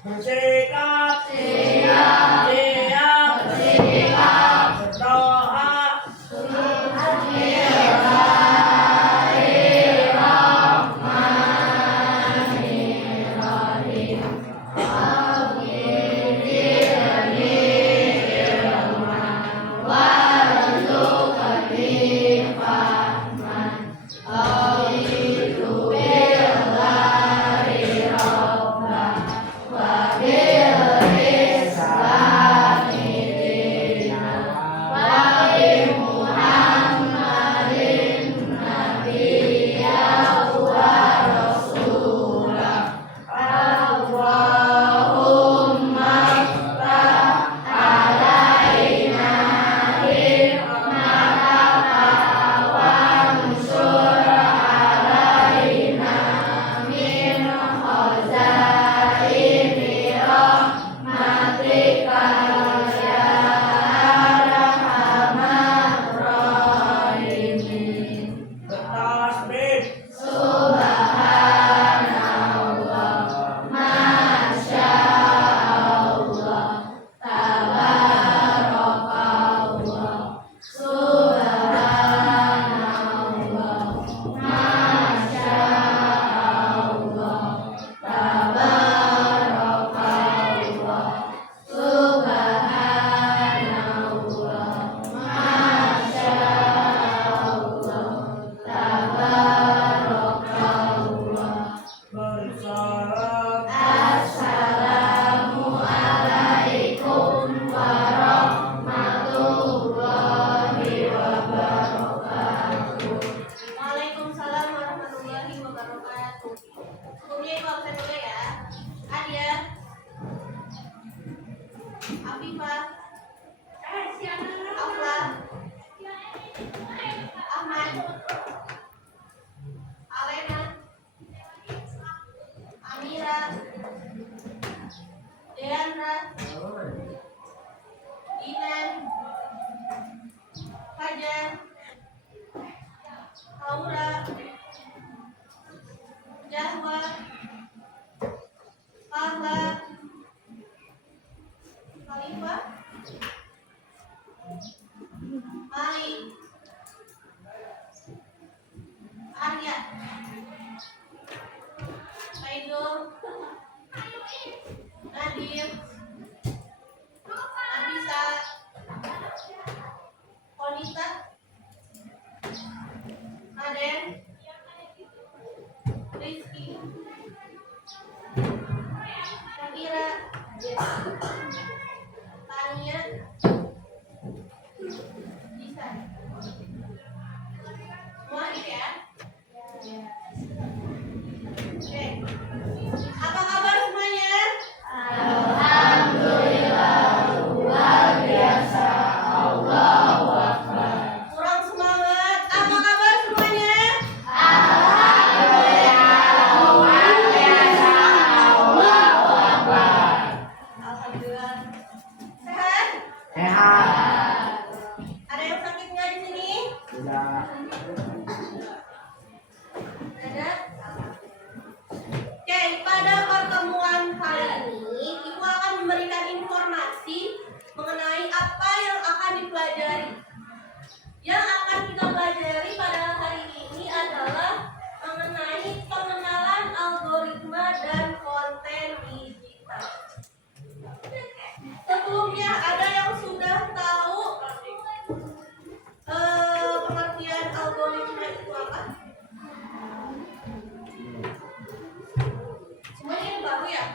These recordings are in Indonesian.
Bersikap siap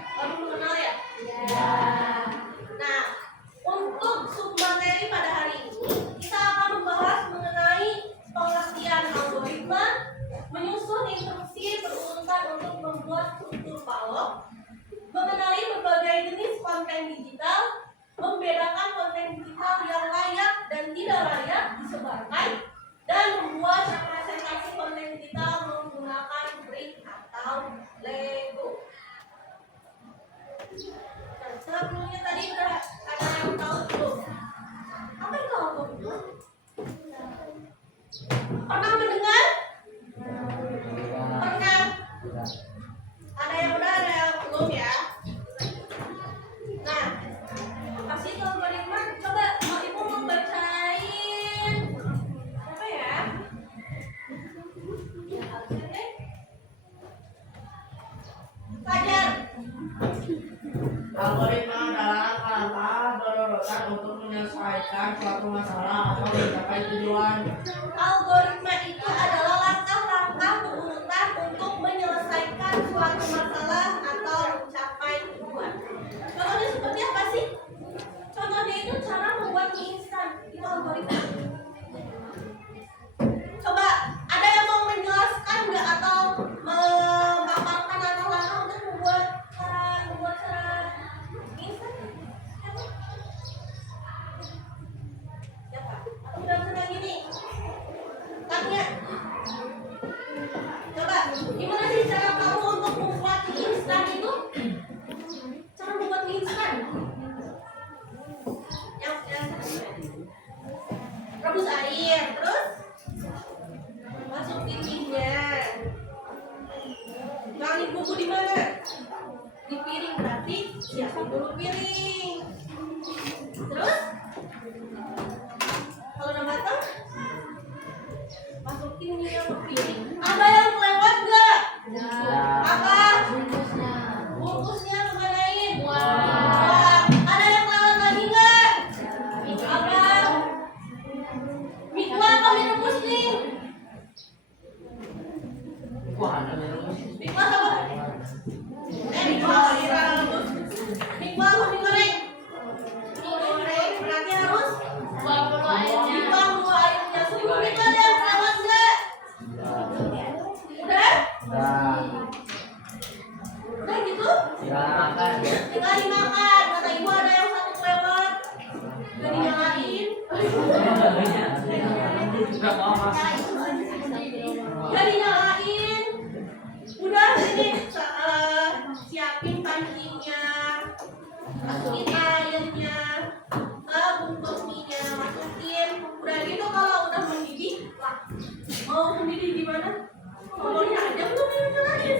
berdoa Algoritma adalah langkah berurutan untuk menyelesaikan suatu masalah atau mencapai tujuan. Algoritma itu adalah langkah-langkah berurutan untuk menyelesaikan suatu masalah atau mencapai tujuan. Contohnya seperti apa sih? Contohnya itu cara membuat mie instan. Itu algoritma. Coba ada yang mau menjelaskan nggak atau memaparkan langkah-langkah untuk membuat cara mie instan? Siapa? Atau udah senang gini? Tanya. Coba, gimana sih cara kamu untuk membuat mie instan itu? Cara membuat mie instan? Yang rebus air, terus masukin minyak. Tuangin bumbu di mana? Di piring, berarti siapin dulu piring. Terus kalau udah matang, masukin minyak ke piring. Ada yang kelewat nggak? Apa? Bungkusnya kemanain? Wah. Ada yang kelewat lagi nggak? Apa? Mie kuah apa mie rebus nih? Mie kuah apa? Mie kuah rebus. Mie kuah apa mie goreng? Mie goreng berarti harus dibuang dulu airnya. Sebelum itu ada yang kelewat nggak? Udah? Udah gitu? Tinggal dimakan. Kata ibu ada yang satu kelewat. Udah dinyalain. Udah dinyalain. Udah ini siapin pancinya. Masukin airnya. Bungkus mie-nya masukin. Udah gitu kalau udah mendidih lah. Mau mendidih gimana? Kompornya aja belum dinyalain.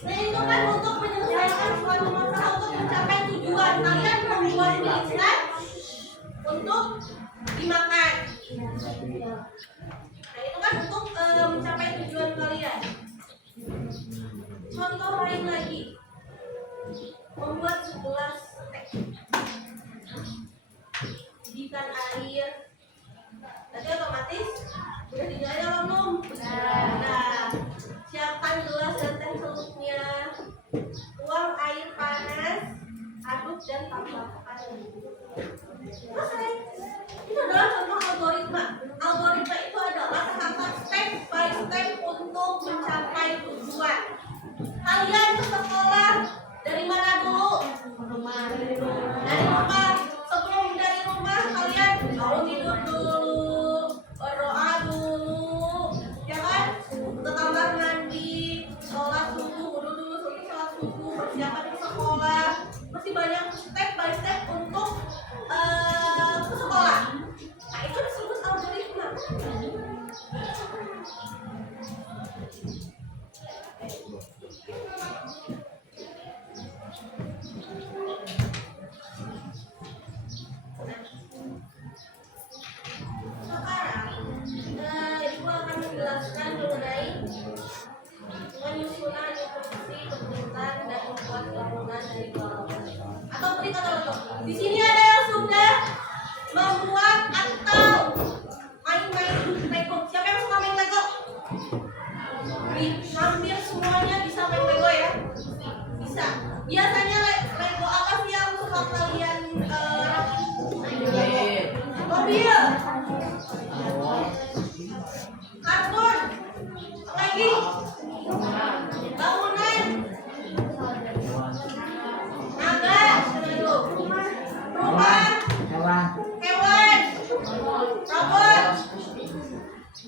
Nah itu kan untuk menyelesaikan suatu masalah untuk mencapai tujuan. Kalian membuat mie instan untuk dimakan. Nah itu kan untuk mencapai tujuan kalian. Contoh lain lagi, membuat segelas teh. Jadikan air, nanti otomatis udah dinyalain apa belum? Nah, siapkan gelas dan teh celupnya. Tuang air panas, aduk dan tambahkan. Selesai. Itu adalah contoh algoritma. Algoritma itu adalah tahapan step by step untuk mencapai tujuan. Kalian ke sekolah dari mana dulu? Dari rumah. Sebelum dari rumah kalian mau tidur dulu, berdoa dulu, ya kan? Ke kamar mandi, sholat subuh, wudhu dulu, sholat subuh, persiapan ke sekolah. Masih banyak step by step untuk ke sekolah. Nah itu disebut algoritma. Sekarang ibu akan menjelaskan mengenai penyusunan instruksi pemerintahan dan membuat bangunan dari bangunan. Atau beri kata betul. Di sini ada yang sudah membuat atau main-main Lego. Siapa yang suka main Lego? Hampir semuanya bisa main Lego ya. Bisa. Biasanya Lego apa sih yang suka kalian mobil, kartun, lagi bangunan, naga, rumah, hewan, robot.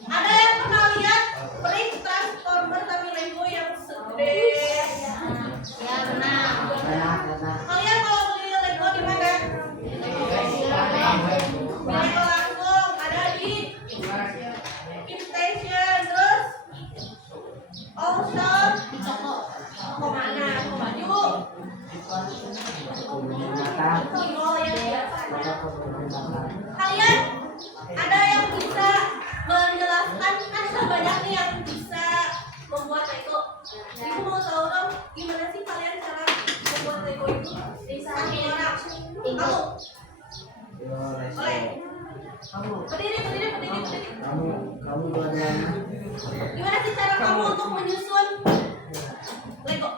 Ada yang pernah lihat brick transformer tapi Lego yang segede? Ya benar. Kalian kalau beli Lego di mana? Lego langsung ada di Station, terus All Shop di toko mana? Toko baju. Oh ya biasa. Kalian ada yang bisa menjelaskan? Kan sudah banyak nih yang bisa membuat Lego. Ibu mau tahu dong gimana sih kalian Satu orang. Kamu. Boleh. Berdiri. Kamu dua-duanya. Gimana sih cara kamu untuk menyusun Lego?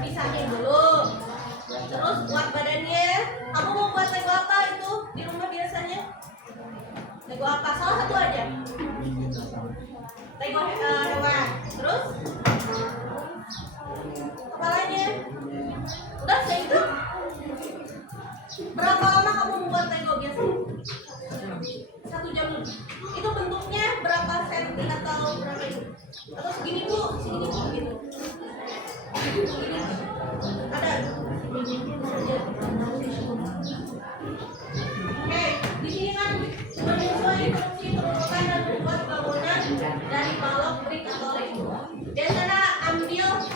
Pisahin dulu. Terus buat badannya. Kamu mau buat Lego apa itu di rumah biasanya? Lego apa? Salah satu aja. Lego hewan. Terus kepalanya. Udah kayak itu. Berapa lama kamu membuat Lego biasanya? 1 jam lebih. Itu bentuknya berapa senti atau berapa itu? Atau segini bu, segini bu gitu. Segini. Ada. Oke, di sini kan menyusun instruksi perusahaan dan membuat bangunan dari balok, brick atau Lego. Biasanya ambil 1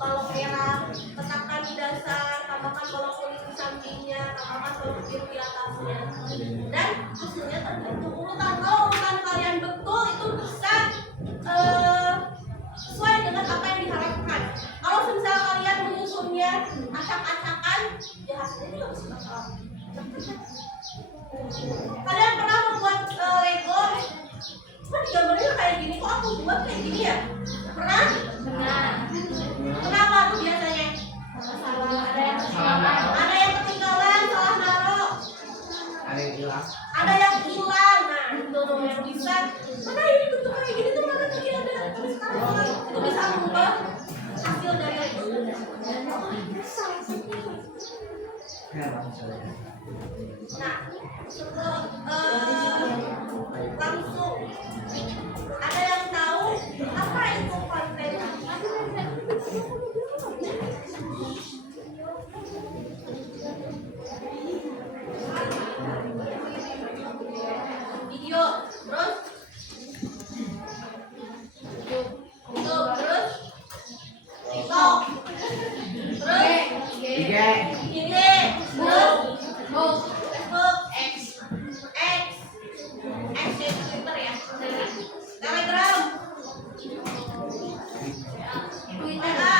balok merah, letakkan di dasar, tambahkan balok kuning di sampingnya, tambahkan balok biru di atasnya. Dan hasilnya tergantung urutan. Kalau urutan kalian betul itu bisa sesuai dengan apa yang diharapkan. Kalau misalnya kalian menyusunnya acak-acakan, ya hasilnya juga bisa masalah. Kalian pernah membuat Lego? Kok di gambarnya kayak gini? Kok aku buat kayak gini ya? Pernah? Kenapa tuh biasanya? Ada yang ketinggalan, salah naruh. Ada yang hilang. Nah, itu dong yang bisa. Mana ini bentuk kayak gini tuh mana tadi ada? Tapi sekarang hilang. Itu bisa mengubah hasil dari itu. Nah, langsung ada yang tahu apa itu konten? Video, terus YouTube, terus TikTok, terus IG, terus Facebook, X itu Twitter ya, Telegram, WA,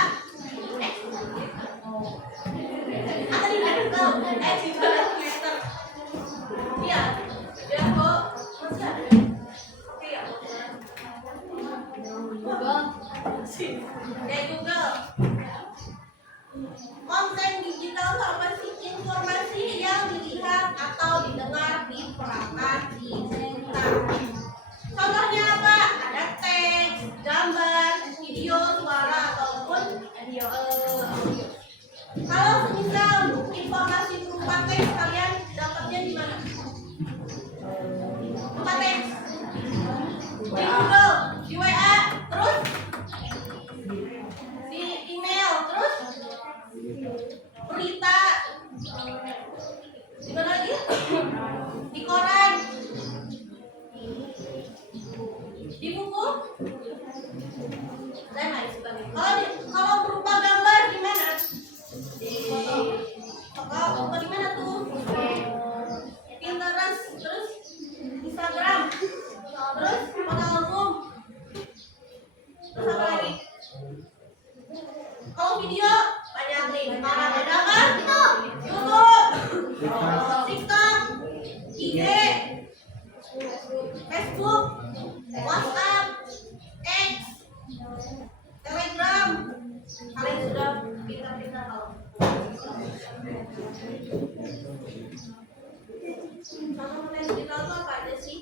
atau di Twitter, X itu adalah Twitter, iya, ya kok masih ada, oke ya, Google, konten digital itu apa sih? Informasi yang dilihat atau didengar di perangkat digital. Contohnya apa? Ada teks, gambar, video, suara ataupun audio. Kalau misal informasi berupa teks kalian dapatnya di mana? Berupa teks di Google, di WA, terus di email, terus berita, di mana lagi? Di koran, di buku, dan lain sebagainya. Kalau berupa gambar di mana? Di foto di mana tuh? Pinterest, terus Instagram, terus foto album, terus apa lagi? Kalau video banyak nih, mana ada kan? YouTube, TikTok, IG, Facebook, WhatsApp, X, Telegram. Kalian sudah pintar-pintar kalau. Contoh konten digital itu apa aja sih?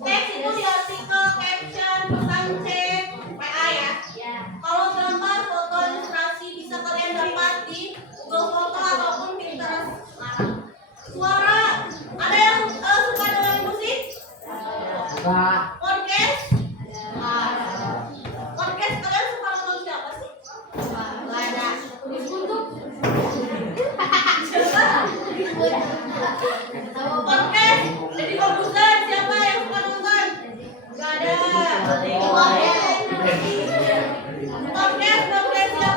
Teks itu di artikel, caption, pesan chat, WA ya. Kalau gambar, foto, ilustrasi bisa kalian dapat di Google Foto ataupun Pinterest. Suara, ada yang suka dengan musik? Podcast? Podcast kalian suka nonton siapa sih? Gak ada. Siapa? Podcast Deddy Corbuzier, siapa yang suka nonton? Gak ada. Podcast siapa?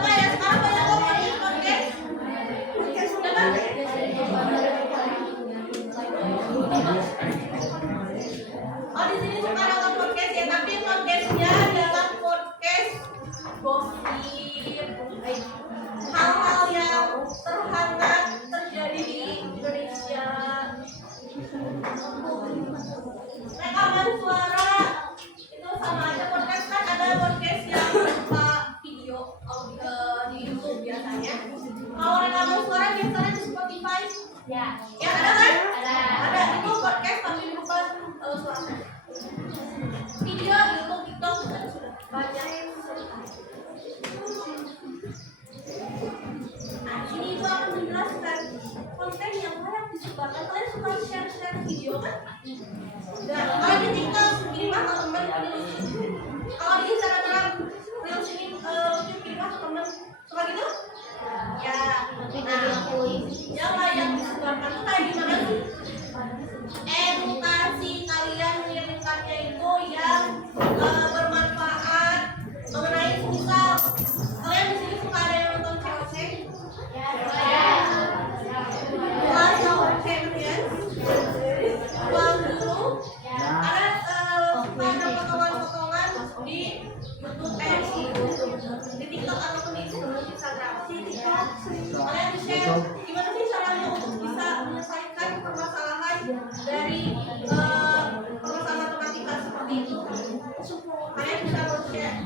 bisa men-share.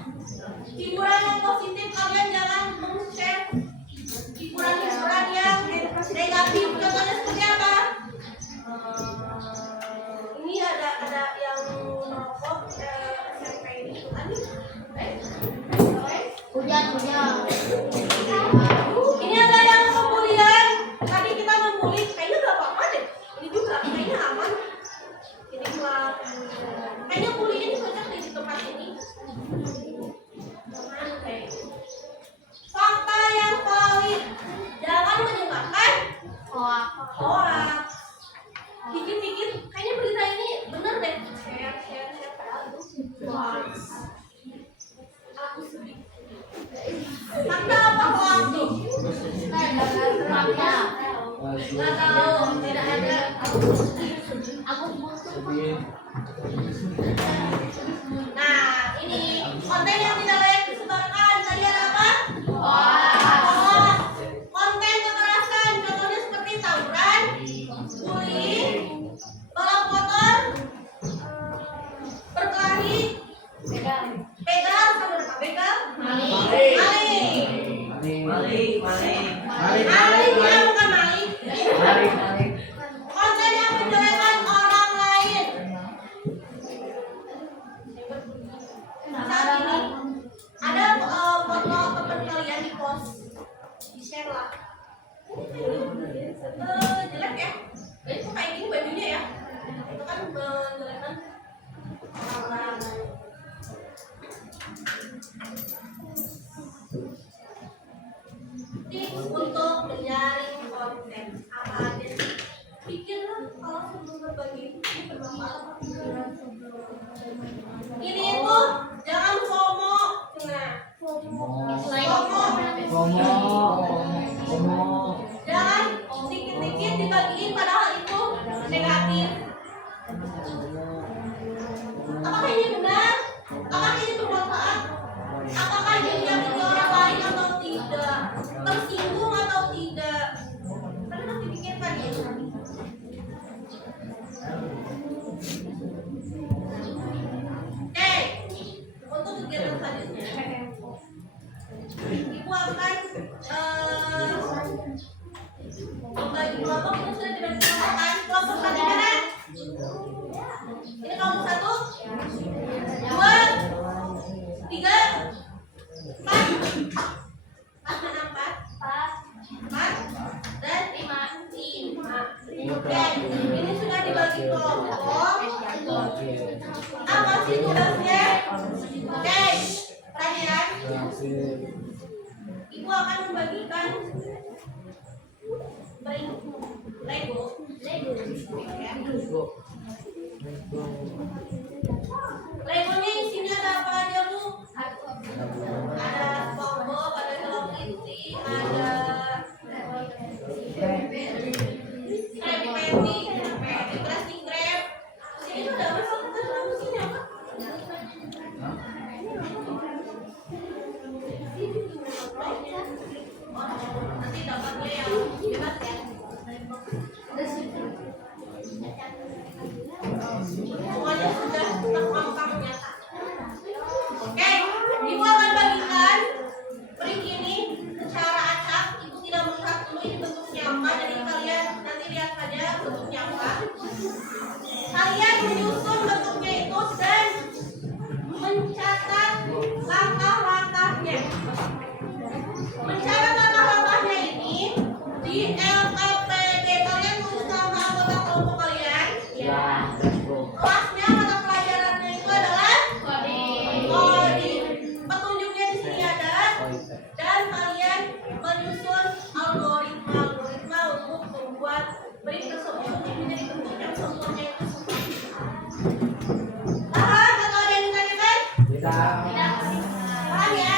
Hiburan yang positif kalian jangan men-share. Hiburan-hiburan yang negatif contohnya seperti apa? Ini ada yang merokok SMP ini Hujan. ini ada yang pembulian. Tadi kita membuli, kayaknya gak apa-apa deh. Ini juga kayaknya aman. Ini mah kayaknya bully ini cocok di tempat ini. Aman kayak. Fakta yang valid, jangan menyebarkan hoax. Dikit-dikit, kayaknya berita ini bener deh. Share padahal itu hoax. Aku sedih. Fakta apa hoax tuh? Nggak tahu, tidak ada. Nah, ini konten yang tidak layak disebarkan. Tadi ada apa? Hoax. Konten kekerasan, contohnya seperti tawuran, bullying, balap motor, berkelahi, begal, sama apa? Begal? Maling. Maling ya, bukan maling. Konten yang menjelekkan orang lain. Saat ini ada foto teman kalian di post, di share lah. Jelek ya? Itu kayak gini bajunya ya? Itu kan menjelekkan orang-orang. Tips untuk menyaring konten apa aja sih? Pikirlah kalau sebelum berbagi bermanfaat apa tidak. Ini itu jangan FOMO. Nah, FOMO. Jangan dikit-dikit dibagiin padahal itu negatif. Apakah ini benar? Apakah ini bermanfaat? Apakah ini menyakiti orang lain atau tidak? Tersinggung atau tidak? Kan harus dipikirkan ya. Oke, untuk kegiatan selanjutnya, Ibu akan membagi kelompok. Ini sudah dibagi kelompok kan? Kelompok tadi mana? Ini kelompok 1, 2, 3, 4. Mana 4, dan 5. Oke, ini sudah dibagi kelompok. Apa sih tugasnya? Oke, perhatian. Ibu akan membagikan Lego. Legonya isinya ada apa aja, Bu? Ada SpongeBob, ada Hello Kitty, ada Krabby Patty, Krusty Krab. Sini tuh ada apa sih? Kita tahu sini apa? Nanti dapatnya yang bebas ya. Semuanya sudah terpampang nyata. Oke, Ibu akan bagikan link ini secara acak. Ibu tidak melihat dulu ini bentuknya apa, jadi kalian nanti lihat saja bentuknya apa. Kalian menyusun bentuknya itu dan mencatat langkah-langkahnya. Mencatat langkah-langkahnya ini di LKPD. Kalian tulis nama anggota kelompok kalian. Kelasnya, mata pelajarannya itu adalah coding. Petunjuknya di sini ada, dan kalian menyusun algoritma untuk membuat berita tersebut menjadi bentuk yang sempurna itu seperti ini. Paham atau ada yang ditanyakan? Paham ya?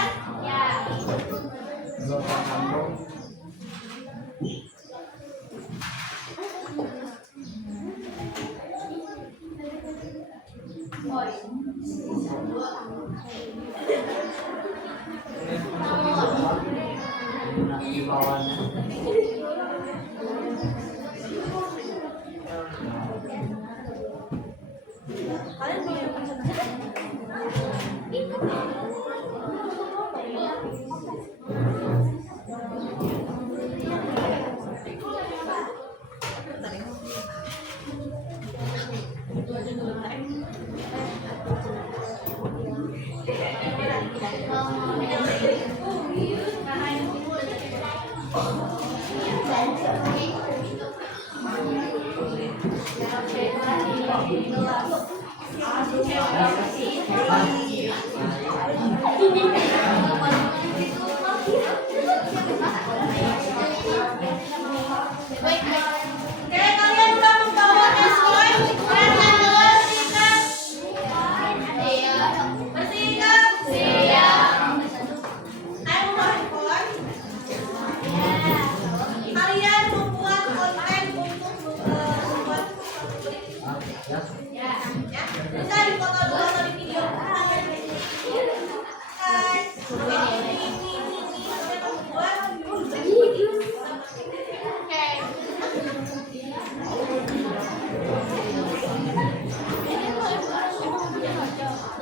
Di bawahnya. Kalian bisa Oke, kalian udah membawa handphone? Kalian bersihkan? Bersihkan? Saya membawa handphone. Kalian membuat konten untuk membuat ya. Bisa dipoto dulu atau di video. Hai. Ini kalian membuat.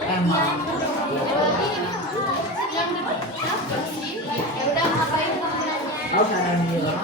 Emang. Oh, saya bilang.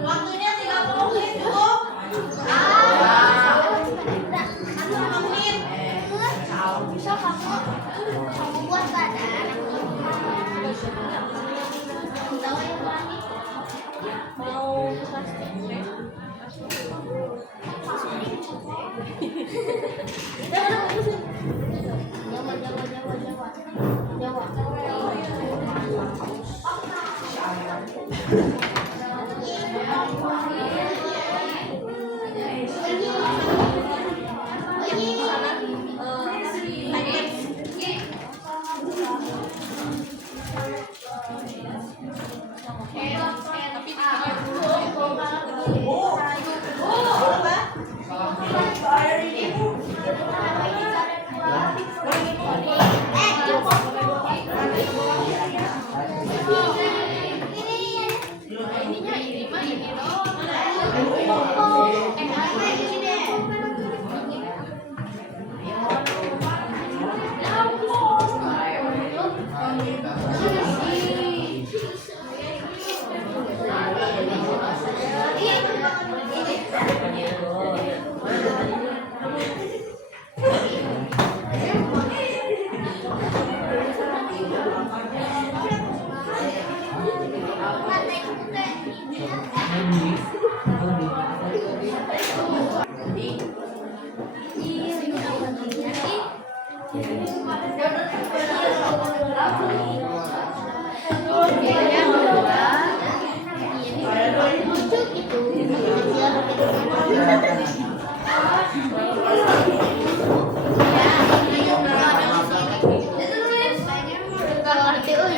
Waktunya 30 menit cukup. 5 menit.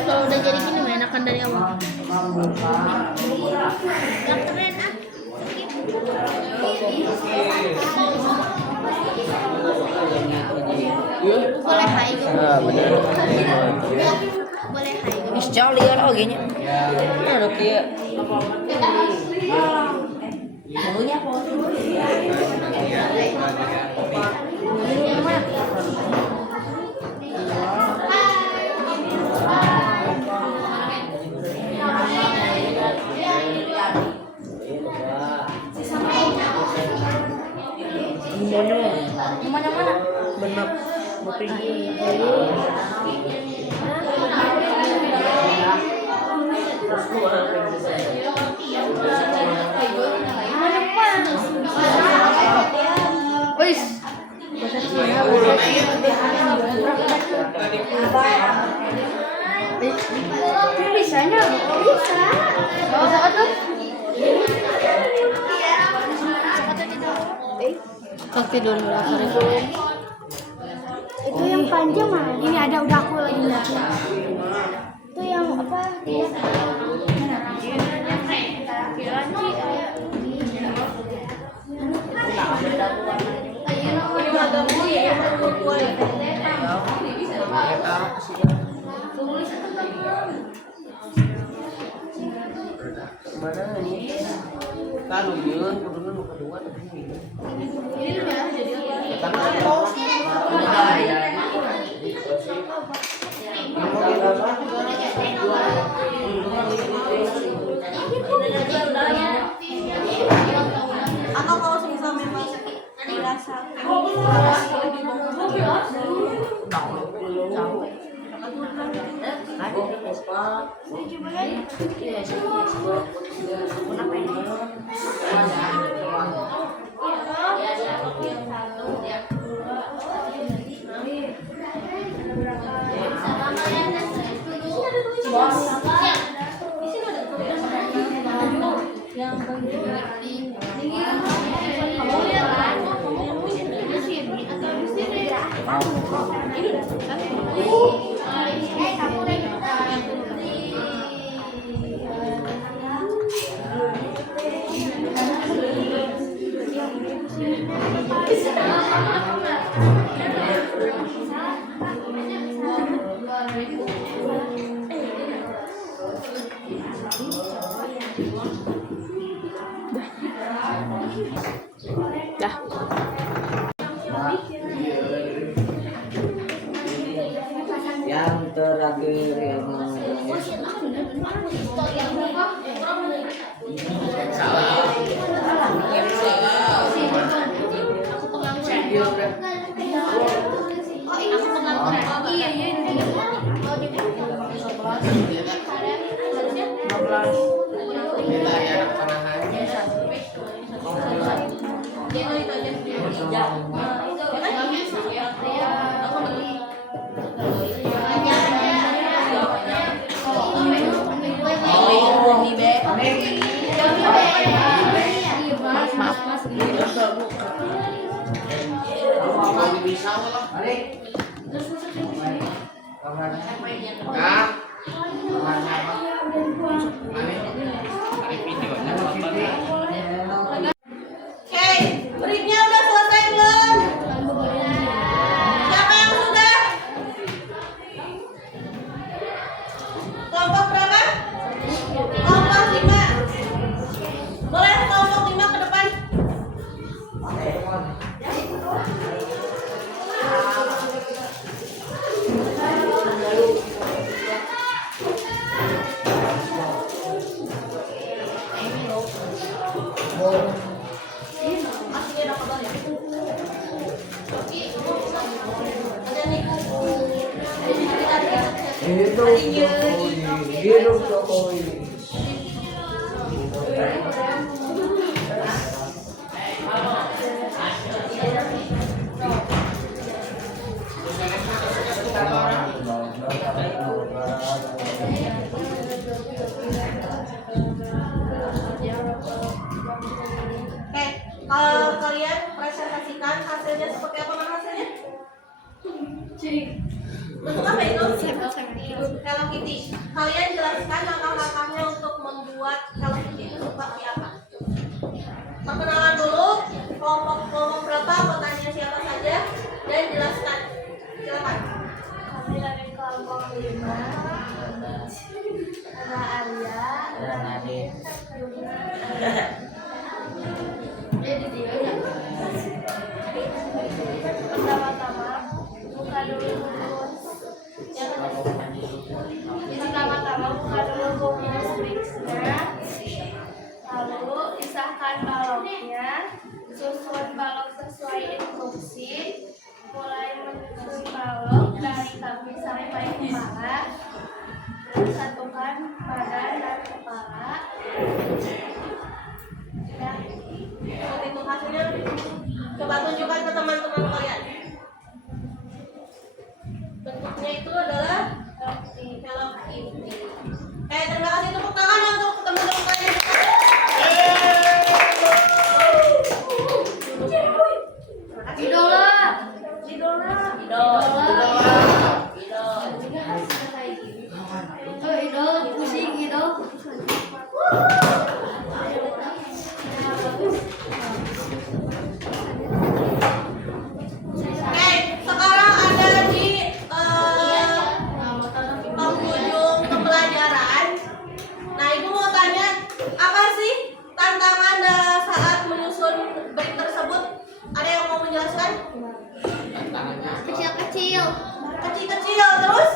Kalau udah jadi gini mah enakan dari awal. Yang keren ah. Boleh hai gitu. Boleh hai gitu. Iscal liar oge nya. Anu kieu. Maunya apa? mana mana? Bener. Wis. Bisanya bisa. Bisa tuh. Kaki dulu lah. Itu yang panjang mana? Ini ada udah aku lagi lihat. Itu yang apa? Ini ada bunyi ya, tua ya. Mana ini? Kalau yun, kudu nu kedua tapi ini. Atau kalau misal memang dirasa Dah. Yang terakhir yang Oke, breaknya udah selesai belum? Siapa yang sudah? Kelompok berapa? Kelompok 5. Boleh kelompok 5 ke depan. Oke, kalau kalian presentasikan hasilnya seperti apa nama hasilnya? Bentuk apa itu? Hello Kitty. Kalian jelaskan langkah-langkahnya untuk membuat Hello Kitty itu seperti apa? Perkenalan dulu, kelompok berapa, anggotanya siapa saja, dan jelaskan. Silakan. Kami dari kelompok 5. Ada Arya, ada Nadine. Pertama-tama buka dulu bungkus mixnya, lalu pisahkan baloknya, susun balok sesuai instruksi, paling kepala, terus satukan badan dan kepala. Ya. Seperti itu hasilnya. Coba tunjukkan ke teman-teman kalian. Bentuknya itu adalah Hello Kitty. Terima kasih, tepuk tangan untuk teman-teman kalian. Idola. Oh, idol pusing idol. Sekarang ada di penghujung pembelajaran. Nah, Ibu mau tanya, apa sih tantangan saat menyusun baik tersebut? Ada yang mau menjelaskan? Kecil-kecil. Kecil-kecil, terus?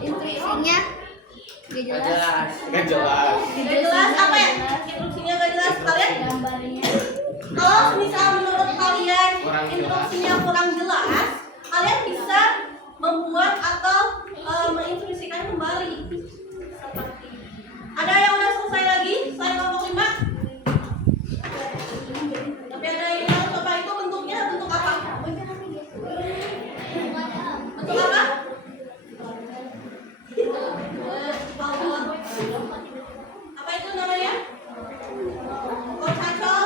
Instruksinya gak jelas. Gak jelas apa ya? Instruksinya gak jelas. Kalian? Kalau misal menurut kalian instruksinya kurang jelas, kalian bisa membuat atau menginstruksikan kembali. Seperti ada yang udah selesai lagi selain kelompok 5? Tapi ada yang coba itu bentuknya bentuk apa? Bentuk apa? Apa itu namanya? Potato.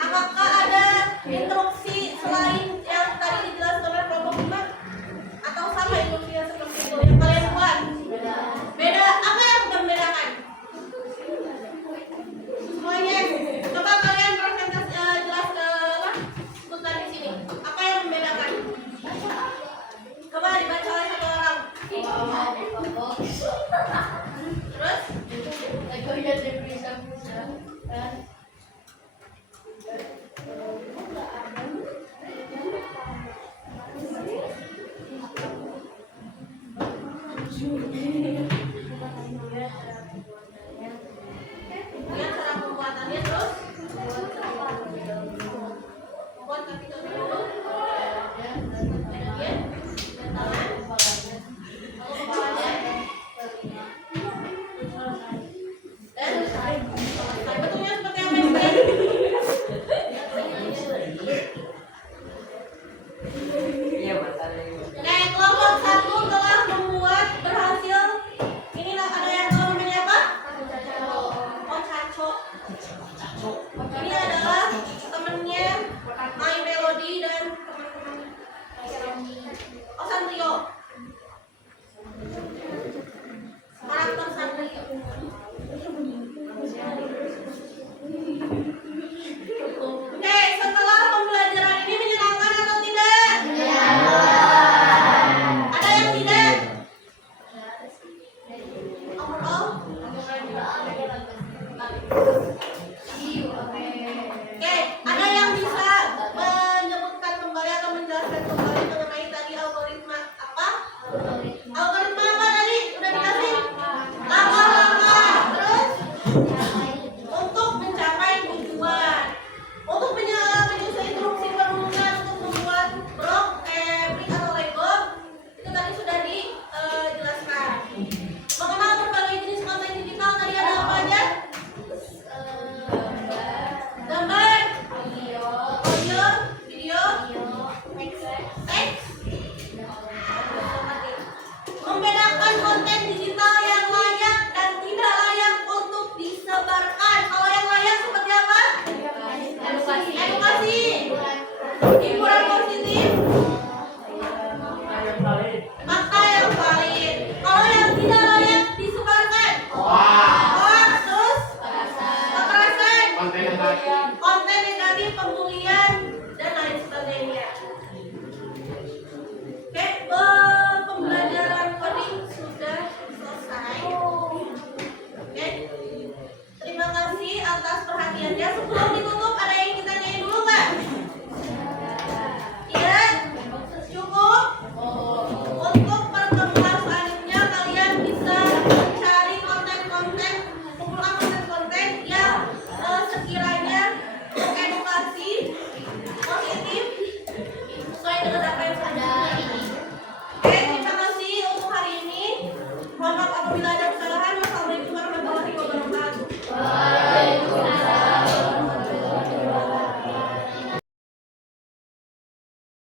Apakah ada instruksi selain yang tadi dijelaskan oleh kelompok 5? Atau sama instruksinya seperti itu yang kalian buat? Beda, apa yang membedakan? Semuanya. Coba kalian presentasi jelas ke tuntutan di sini. Apa yang membedakan? Coba dibaca oleh satu orang. Terus? Lihat cara pembuatannya, terus buat kaki dulu. Kemudian tangan. Lalu kepalanya. Dan bentuknya seperti apa ini? Kelompok 1 telah membuat berhasil. Inilah ada yang tahu namanya apa? apabila ada